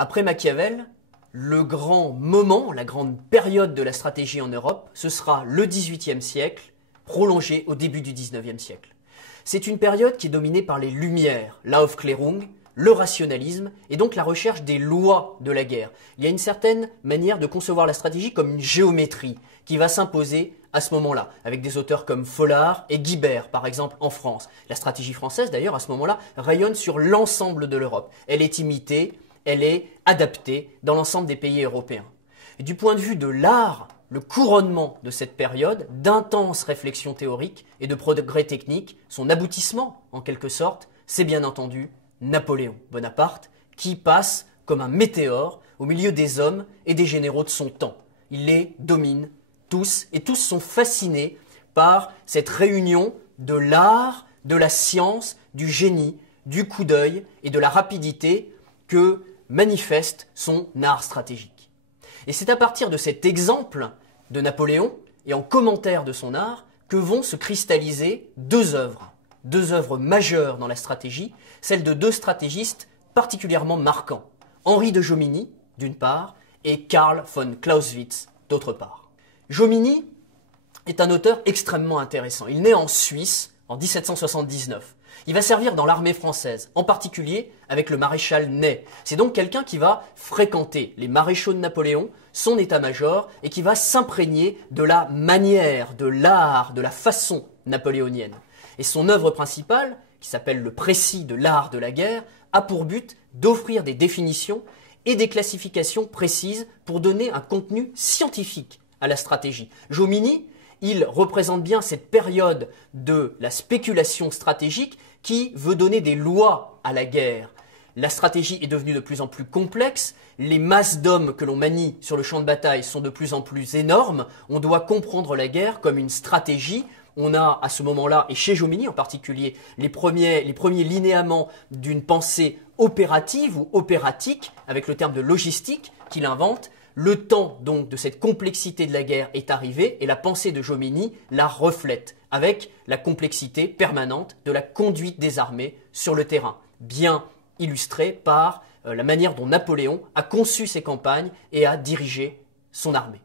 Après Machiavel, le grand moment, la grande période de la stratégie en Europe, ce sera le XVIIIe siècle, prolongé au début du XIXe siècle. C'est une période qui est dominée par les Lumières, l'Aufklärung, le rationalisme et donc la recherche des lois de la guerre. Il y a une certaine manière de concevoir la stratégie comme une géométrie qui va s'imposer à ce moment-là, avec des auteurs comme Follard et Guibert, par exemple, en France. La stratégie française, d'ailleurs, à ce moment-là, rayonne sur l'ensemble de l'Europe. Elle est imitée, elle est adaptée dans l'ensemble des pays européens. Et du point de vue de l'art, le couronnement de cette période, d'intenses réflexions théoriques et de progrès techniques, son aboutissement, en quelque sorte, c'est bien entendu Napoléon Bonaparte, qui passe comme un météore au milieu des hommes et des généraux de son temps. Il les domine tous, et tous sont fascinés par cette réunion de l'art, de la science, du génie, du coup d'œil et de la rapidité que manifeste son art stratégique. Et c'est à partir de cet exemple de Napoléon et en commentaire de son art que vont se cristalliser deux œuvres majeures dans la stratégie, celles de deux stratégistes particulièrement marquants, Henri de Jomini, d'une part, et Karl von Clausewitz, d'autre part. Jomini est un auteur extrêmement intéressant. Il naît en Suisse en 1779. Il va servir dans l'armée française, en particulier avec le maréchal Ney. C'est donc quelqu'un qui va fréquenter les maréchaux de Napoléon, son état-major, et qui va s'imprégner de la manière, de l'art, de la façon napoléonienne. Et son œuvre principale, qui s'appelle Le précis de l'art de la guerre, a pour but d'offrir des définitions et des classifications précises pour donner un contenu scientifique à la stratégie. Jomini, il représente bien cette période de la spéculation stratégique qui veut donner des lois à la guerre. La stratégie est devenue de plus en plus complexe, les masses d'hommes que l'on manie sur le champ de bataille sont de plus en plus énormes, on doit comprendre la guerre comme une stratégie. On a à ce moment-là, et chez Jomini en particulier, les premiers linéaments d'une pensée opérative ou opératique, avec le terme de logistique qu'il invente. Le temps donc de cette complexité de la guerre est arrivé et la pensée de Jomini la reflète avec la complexité permanente de la conduite des armées sur le terrain, bien illustrée par la manière dont Napoléon a conçu ses campagnes et a dirigé son armée.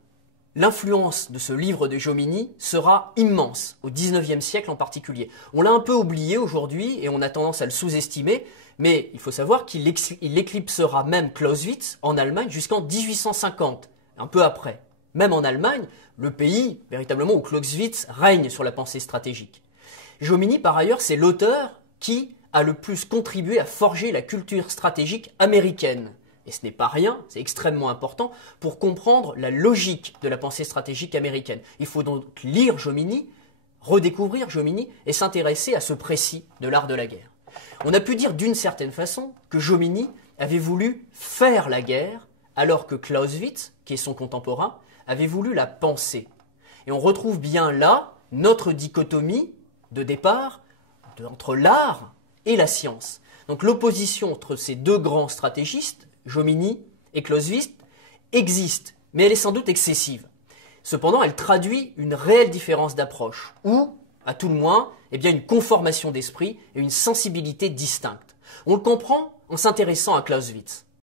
L'influence de ce livre de Jomini sera immense, au XIXe siècle en particulier. On l'a un peu oublié aujourd'hui et on a tendance à le sous-estimer, mais il faut savoir qu'il éclipsera même Clausewitz en Allemagne jusqu'en 1850, un peu après. Même en Allemagne, le pays véritablement où Clausewitz règne sur la pensée stratégique. Jomini, par ailleurs, c'est l'auteur qui a le plus contribué à forger la culture stratégique américaine. Et ce n'est pas rien, c'est extrêmement important pour comprendre la logique de la pensée stratégique américaine. Il faut donc lire Jomini, redécouvrir Jomini et s'intéresser à ce précis de l'art de la guerre. On a pu dire d'une certaine façon que Jomini avait voulu faire la guerre alors que Clausewitz, qui est son contemporain, avait voulu la penser. Et on retrouve bien là notre dichotomie de départ entre l'art et la science. Donc l'opposition entre ces deux grands stratégistes, Jomini et Clausewitz, existe, mais elle est sans doute excessive. Cependant, elle traduit une réelle différence d'approche, ou, à tout le moins, une conformation d'esprit et une sensibilité distincte. On le comprend en s'intéressant à Clausewitz.